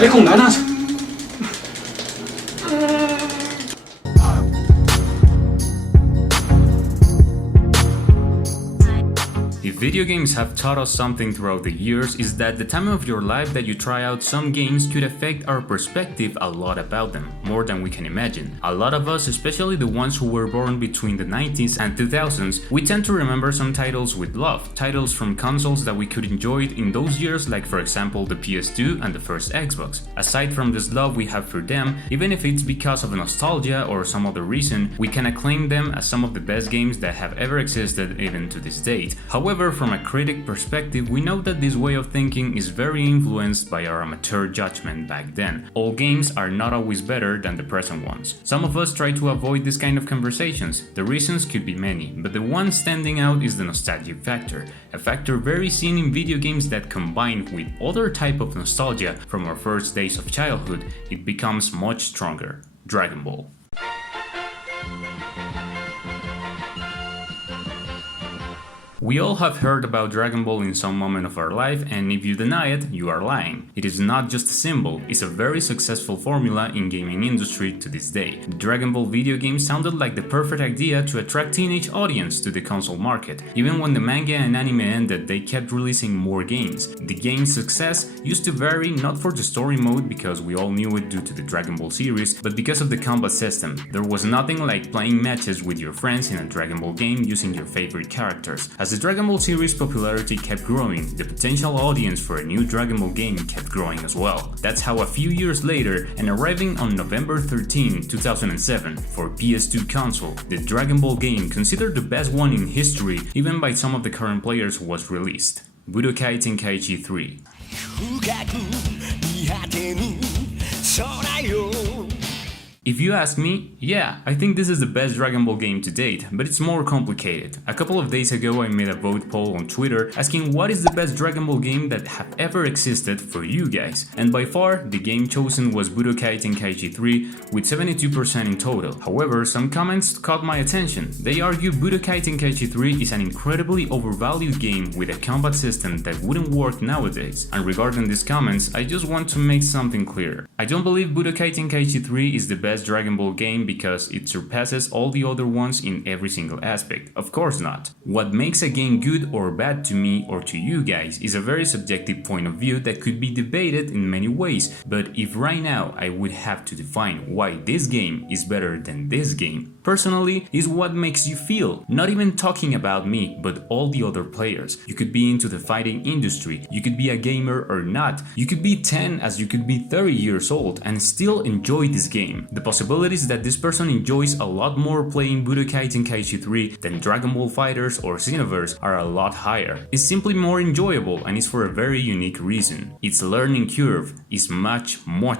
还空难呢。If video games have taught us something throughout the years, is that the time of your life that you try out some games could affect our perspective a lot about them, more than we can imagine. A lot of us, especially the ones who were born between the 90s and 2000s, we tend to remember some titles with love, titles from consoles that we could enjoy in those years, like for example the PS2 and the first Xbox. Aside from this love we have for them, even if it's because of nostalgia or some other reason, we can acclaim them as some of the best games that have ever existed even to this date. However, from a critic perspective, we know that this way of thinking is very influenced by our amateur judgment back then. All games are not always better than the present ones. Some of us try to avoid this kind of conversations. The reasons could be many, but the one standing out is the nostalgia factor, a factor very seen in video games that combined with other type of nostalgia from our first days of childhood, it becomes much stronger. Dragon Ball. We all have heard about Dragon Ball in some moment of our life, and if you deny it, you are lying. It is not just a symbol, it's a very successful formula in gaming industry to this day. The Dragon Ball video game sounded like the perfect idea to attract teenage audience to the console market. Even when the manga and anime ended, they kept releasing more games. The game's success used to vary not for the story mode, because we all knew it due to the Dragon Ball series, but because of the combat system. There was nothing like playing matches with your friends in a Dragon Ball game using your favorite characters. As the Dragon Ball series popularity kept growing, the potential audience for a new Dragon Ball game kept growing as well. That's how a few years later, and arriving on November 13, 2007 for PS2 console, the Dragon Ball game, considered the best one in history even by some of the current players, was released. Budokai Tenkaichi 3. If you ask me, yeah, I think this is the best Dragon Ball game to date, but it's more complicated. A couple of days ago I made a vote poll on Twitter asking what is the best Dragon Ball game that have ever existed for you guys, and by far the game chosen was Budokai Tenkaichi 3 with 72% in total. However, some comments caught my attention. They argue Budokai Tenkaichi 3 is an incredibly overvalued game with a combat system that wouldn't work nowadays, and regarding these comments, I just want to make something clear. I don't believe Budokai Tenkaichi 3 is the best Dragon Ball game because it surpasses all the other ones in every single aspect. Of course not. What makes a game good or bad to me or to you guys is a very subjective point of view that could be debated in many ways, but if right now I would have to define why this game is better than this game, personally, is what makes you feel. Not even talking about me, but all the other players. You could be into the fighting industry, you could be a gamer or not, you could be 10 as you could be 30 years old and still enjoy this game. The possibilities that this person enjoys a lot more playing Budokai Tenkaichi 3 than Dragon Ball FighterZ or Xenoverse are a lot higher. It's simply more enjoyable and is for a very unique reason. Its learning curve is much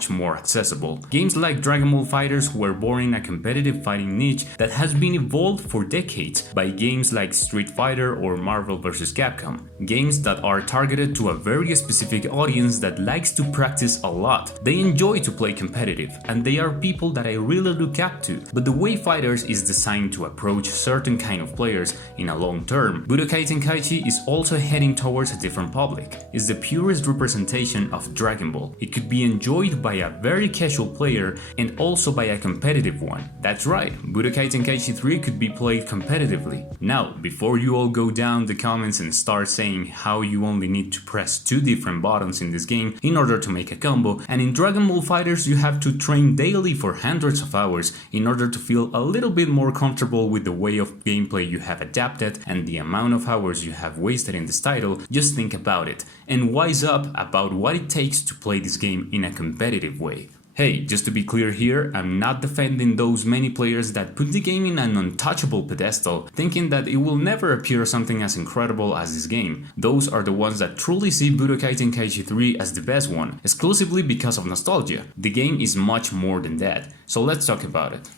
more accessible. Games like Dragon Ball FighterZ were born in a competitive fighting niche that has been evolved for decades by games like Street Fighter or Marvel vs. Capcom. Games that are targeted to a very specific audience that likes to practice a lot. They enjoy to play competitive, and they are people that I really look up to. But the way FighterZ is designed to approach certain kind of players in a long term, Budokai Tenkaichi is also heading towards a different public. It's the purest representation of Dragon Ball. It could be enjoyed by a very casual player and also by a competitive one. That's right, Budokai Tenkaichi 3 could be played competitively. Now, before you all go down the comments and start saying how you only need to press 2 different buttons in this game in order to make a combo, and in Dragon Ball FighterZ you have to train daily for hundreds of hours in order to feel a little bit more comfortable with the way of gameplay you have adapted and the amount of hours you have wasted in this title, just think about it and wise up about what it takes to play this game in a competitive way. Hey, just to be clear here, I'm not defending those many players that put the game in an untouchable pedestal, thinking that it will never appear something as incredible as this game. Those are the ones that truly see Budokai Tenkaichi 3 as the best one, exclusively because of nostalgia. The game is much more than that, so let's talk about it.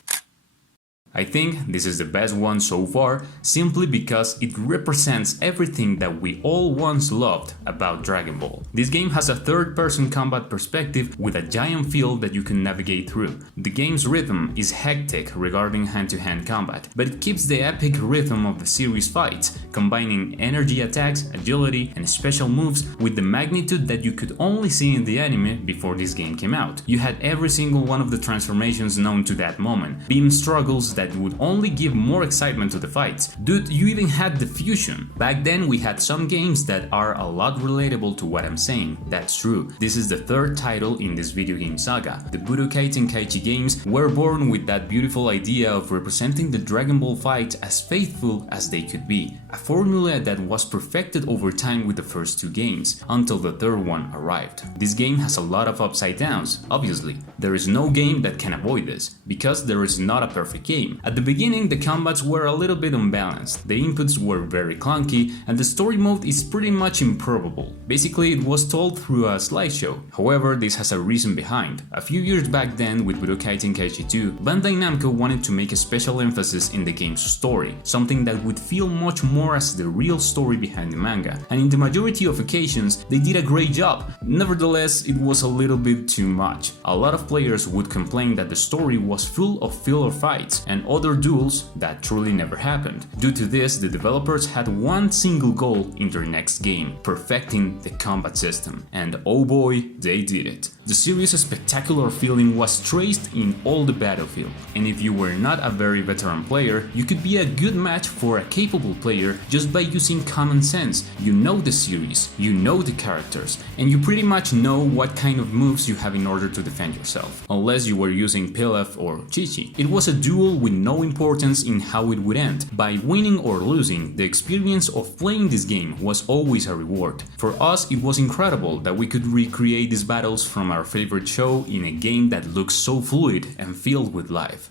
I think this is the best one so far, simply because it represents everything that we all once loved about Dragon Ball. This game has a third-person combat perspective with a giant field that you can navigate through. The game's rhythm is hectic regarding hand-to-hand combat, but it keeps the epic rhythm of the series fights, combining energy attacks, agility, and special moves with the magnitude that you could only see in the anime before this game came out. You had every single one of the transformations known to that moment, beam struggles that would only give more excitement to the fights. Dude, you even had the fusion. Back then we had some games that are a lot relatable to what I'm saying, that's true. This is the third title in this video game saga. The Budokai Tenkaichi games were born with that beautiful idea of representing the Dragon Ball fights as faithful as they could be, a formula that was perfected over time with the first two games, until the third one arrived. This game has a lot of upside downs, obviously. There is no game that can avoid this, because there is not a perfect game. At the beginning, the combats were a little bit unbalanced, the inputs were very clunky, and the story mode is pretty much improbable. Basically, it was told through a slideshow. However, this has a reason behind. A few years back then, with Budokai Tenkaichi 2, Bandai Namco wanted to make a special emphasis in the game's story, something that would feel much more as the real story behind the manga, and in the majority of occasions, they did a great job. Nevertheless, it was a little bit too much. A lot of players would complain that the story was full of filler fights and other duels that truly never happened. Due to this, the developers had one single goal in their next game: perfecting the combat system. And oh boy, they did it. The series' spectacular feeling was traced in all the battlefield, and if you were not a very veteran player, you could be a good match for a capable player just by using common sense. You know the series, you know the characters, and you pretty much know what kind of moves you have in order to defend yourself, unless you were using Pilaf or Chi-Chi. It was a duel with no importance in how it would end. By winning or losing, the experience of playing this game was always a reward. For us, it was incredible that we could recreate these battles from our favorite show in a game that looks so fluid and filled with life.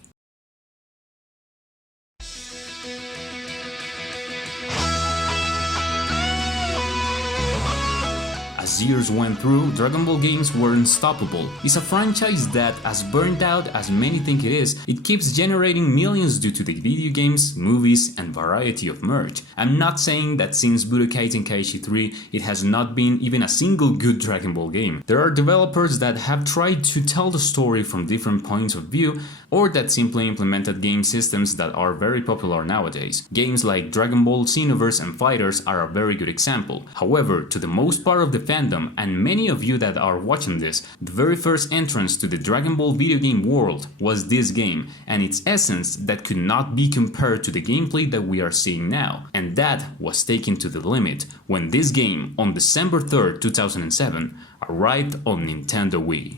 As years went through, Dragon Ball games were unstoppable. It's a franchise that, as burnt out as many think it is, it keeps generating millions due to the video games, movies, and variety of merch. I'm not saying that since Budokai Tenkaichi 3, it has not been even a single good Dragon Ball game. There are developers that have tried to tell the story from different points of view, or that simply implemented game systems that are very popular nowadays. Games like Dragon Ball Xenoverse and Fighters are a very good example. However, to the most part of the fandom, and many of you that are watching this, the very first entrance to the Dragon Ball video game world was this game, and its essence that could not be compared to the gameplay that we are seeing now. And that was taken to the limit when this game, on December 3rd, 2007, arrived on Nintendo Wii.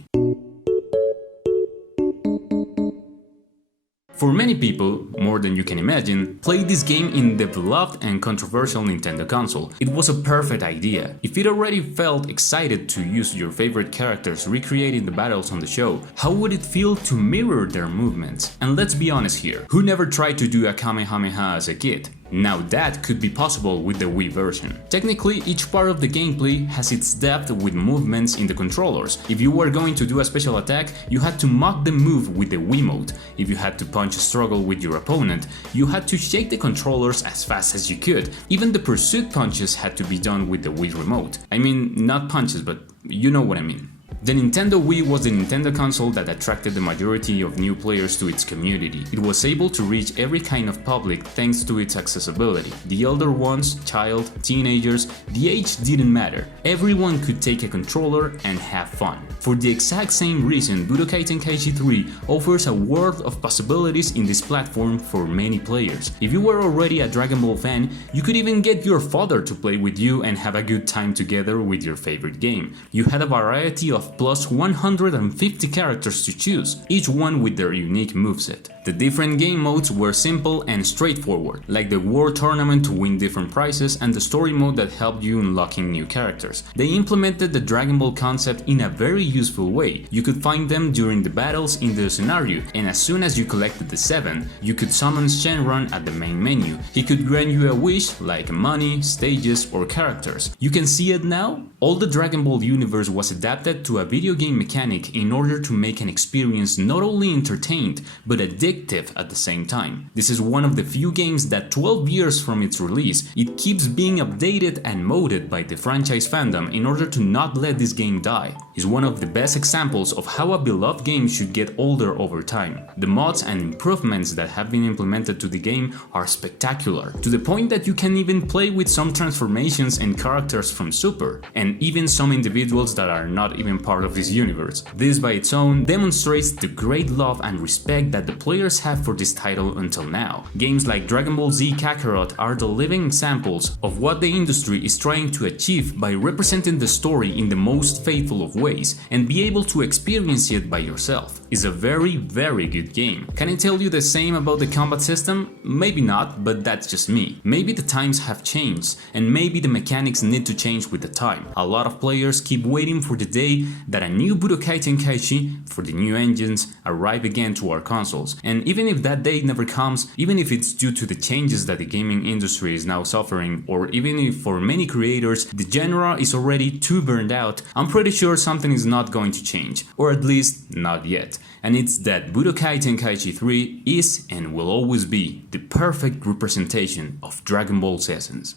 For many people, more than you can imagine, played this game in the beloved and controversial Nintendo console. It was a perfect idea. If it already felt excited to use your favorite characters recreating the battles on the show, how would it feel to mirror their movements? And let's be honest here, who never tried to do a Kamehameha as a kid? Now that could be possible with the Wii version. Technically, each part of the gameplay has its depth with movements in the controllers. If you were going to do a special attack, you had to mock the move with the Wiimote. If you had to punch a struggle with your opponent, you had to shake the controllers as fast as you could. Even the pursuit punches had to be done with the Wii remote. I mean, not punches, but you know what I mean. The Nintendo Wii was the Nintendo console that attracted the majority of new players to its community. It was able to reach every kind of public thanks to its accessibility. The elder ones, child, teenagers, the age didn't matter. Everyone could take a controller and have fun. For the exact same reason, Budokai Tenkaichi 3 offers a world of possibilities in this platform for many players. If you were already a Dragon Ball fan, you could even get your father to play with you and have a good time together with your favorite game. You had a variety of plus 150 characters to choose, each one with their unique moveset. The different game modes were simple and straightforward, like the War Tournament to win different prizes and the story mode that helped you unlocking new characters. They implemented the Dragon Ball concept in a very useful way. You could find them during the battles in the scenario, and as soon as you collected the 7, you could summon Shenron at the main menu. He could grant you a wish like money, stages, or characters. You can see it now? All the Dragon Ball universe was adapted to a a video game mechanic in order to make an experience not only entertained, but addictive at the same time. This is one of the few games that 12 years from its release, it keeps being updated and modded by the franchise fandom in order to not let this game die. It's one of the best examples of how a beloved game should get older over time. The mods and improvements that have been implemented to the game are spectacular, to the point that you can even play with some transformations and characters from Super, and even some individuals that are not even part of this universe. This by its own demonstrates the great love and respect that the players have for this title until now. Games like Dragon Ball Z Kakarot are the living examples of what the industry is trying to achieve by representing the story in the most faithful of ways and be able to experience it by yourself. It's a very good game. Can I tell you the same about the combat system? Maybe not, but that's just me. Maybe the times have changed, and maybe the mechanics need to change with the time. A lot of players keep waiting for the day that a new Budokai Tenkaichi for the new engines arrive again to our consoles, and even if that day never comes, even if it's due to the changes that the gaming industry is now suffering, or even if for many creators the genre is already too burned out, I'm pretty sure something is not going to change, or at least not yet. And it's that Budokai Tenkaichi 3 is and will always be the perfect representation of Dragon Ball's essence.